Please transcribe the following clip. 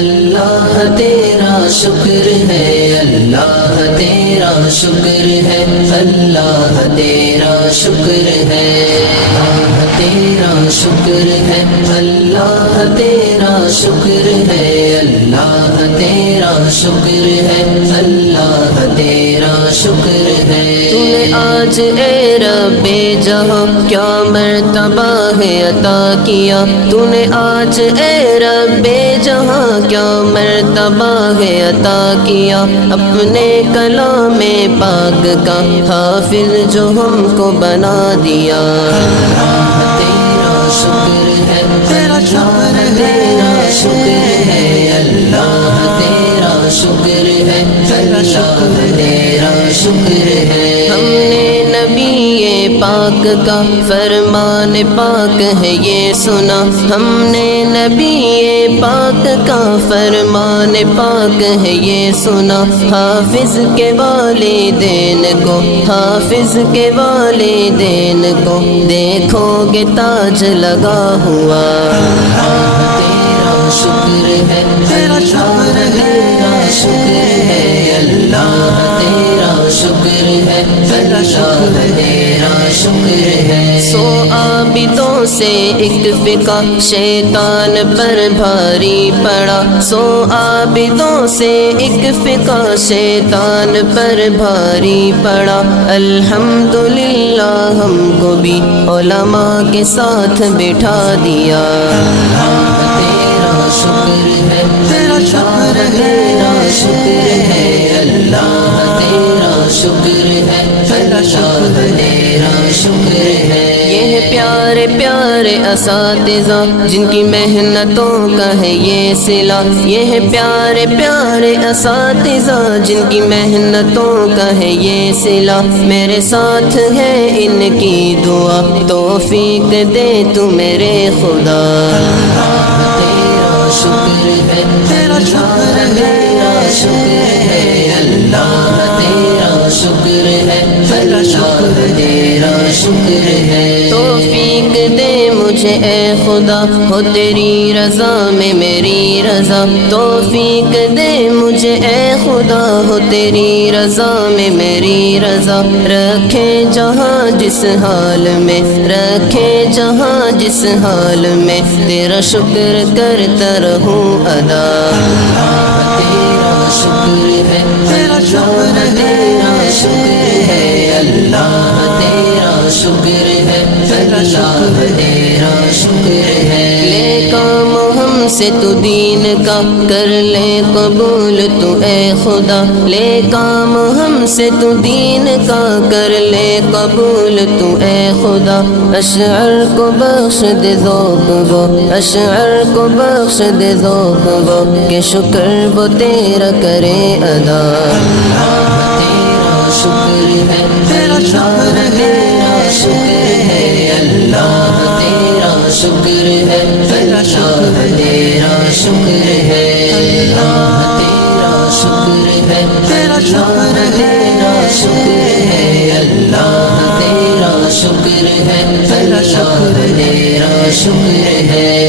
اللہ تیرا شکر ہے، اللہ تیرا شکر ہے، اللہ تیرا شکر ہے، اللہ تیرا شکر ہے، اللہ تیرا شکر ہے، اللہ تیرا شکر ہے، اللہ تیرا شکر ہے۔ تو نے آج اے رب جہاں کیا مرتبہ ہے عطا کیا، تو نے آج اے رب جہاں کیا مرتبہ ہے عطا کیا، اپنے کلام پاک کا حافظ جو ہم کو بنا دیا۔ اللہ تیرا شکر ہے، تیرا شکر ہے، تیرا شکر ہے، اللہ تیرا شکر ہے، اللہ تیرا شکر ہے۔ ہم نے نبی پاک کا فرمان پاک ہے یہ سنا، ہم نے نبی پاک کا فرمان پاک ہے یہ سنا، حافظ کے والدین کو، حافظ کے والدین کو دیکھو گے تاج لگا ہوا۔ اللہ تیرا شکر ہے، تیرا شکر ہے، تیرا شکر ہے، اللہ تیرا شکر ہے، اللہ تیرا شکر ہے۔ سو عابدوں سے ایک فقہ شیطان پر بھاری پڑا، سو عابدوں سے ایک فقہ شیطان پر بھاری پڑا، الحمدللہ ہم کو بھی علماء کے ساتھ بٹھا دیا۔ اللہ تیرا شکر ہے، تیرا شکر ہے، تیرا شکر ہے، اللہ تیرا شکر ہے، اللہ تیرا شکر ہے۔ یہ پیارے پیارے اساتذہ جن کی محنتوں کا ہے یہ صلہ، یہ پیارے پیارے اساتذہ جن کی محنتوں کا ہے یہ صلہ، میرے ساتھ ہے ان کی دعا، توفیق دے تو میرے خدا۔ اللہ تیرا شکر ہے، تیرا شکر ہے، تیرا شکر ہے، اللہ تیرا شکر ہے، اللہ تیرا شکر ہے۔ توفیق دے مجھے اے خدا، ہو تیری رضا میں میری رضا، توفیق دے مجھے اے خدا، ہو تیری رضا میں میری رضا، رکھے جہاں جس حال میں، رکھے جہاں جس حال میں، تیرا شکر کرتا رہوں ادا۔ اللہ تیرا شکر ہے، تیرا شکر ہے، تیرا شکر ہے، اللہ تیرا شکر ہے، اللہ تیرا شکر ہے۔ لے کام ہم سے تو دین کا، کر لے قبول تو اے خدا، لے کام ہم سے تو دین کا، کر لے قبول تو اے خدا، اشعر کو بخش دے ذوق وہ، اشعر کو بخش دے ذوق وہ، کہ شکر وہ تیرا کرے ادا۔ اللہ تیرا شکر ہے، تیرا شکر ہے، تیرا شکر ہے، اللہ تیرا شکر ہے، اللہ تیرا شکر ہے، اللہ تیرا شکر ہے، تیرا شکر ہے، تیرا شکر ہے، اللہ تیرا شکر ہے، اللہ تیرا شکر ہے۔